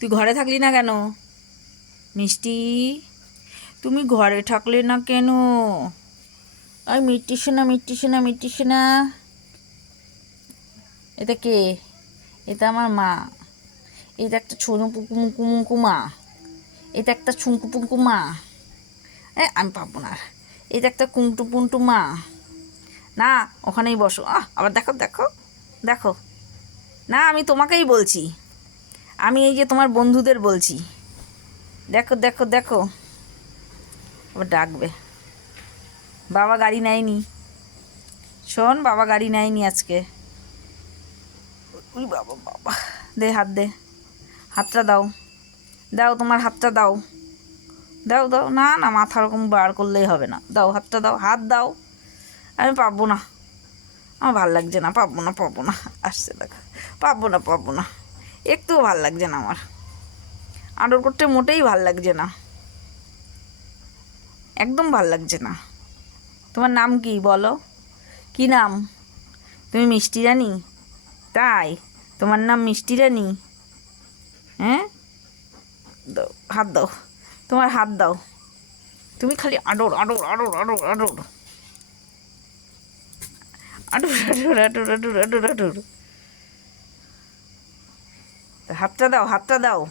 তুই ঘরে থাকলি না কেন? মিষ্টি, তুমি ঘরে থাকলে না কেন? আর মিষ্টি সোনা, মিষ্টি সোনা, মিষ্টি সোনা। এটা কে? এটা আমার মা। এটা একটা ছোনো পুকু মুকু মুকু মা। এটা একটা ছুঙ্কু পুঙ্কু মা। আমি পাবো না। এটা একটা কুংটু পুন্টু মা। না, ওখানেই বসো। আবার দেখো দেখো দেখো। না, আমি তোমাকেই বলছি। আমি এই যে তোমার বন্ধুদের বলছি। দেখো দেখো দেখো। আবার ডাকবে। বাবা গাড়ি নেয়নি। শোন, বাবা গাড়ি নেয়নি আজকে। উই বাবা বাবা। দে হাত দে। হাতটা দাও। দাও, তোমার হাতটা দাও। দাও দাও। না না, মাথা ওরকম বার করলেই হবে না। দাও, হাতটা দাও, হাত দাও। আমি পাবো না। আমার ভাল লাগছে না, পাবো না পাবো না। আসছে দেখো। পাবো না পাবো না। একটুও ভাল লাগছে না আমার। আদর করতে মোটেই ভাল লাগছে না। একদম ভাল লাগছে না। তোমার নাম কি বলো? কি নাম? তুমি মিষ্টি রানী? তাই? তোমার নাম মিষ্টি রানী? হ্যাঁ, দাও, হাত দাও। তোমার হাত দাও। তুমি খালি আদর আদর আদর আদর আদর আদর আদর আদর আদর আদর আদর। হাতটা দাও, হাতটা দাও।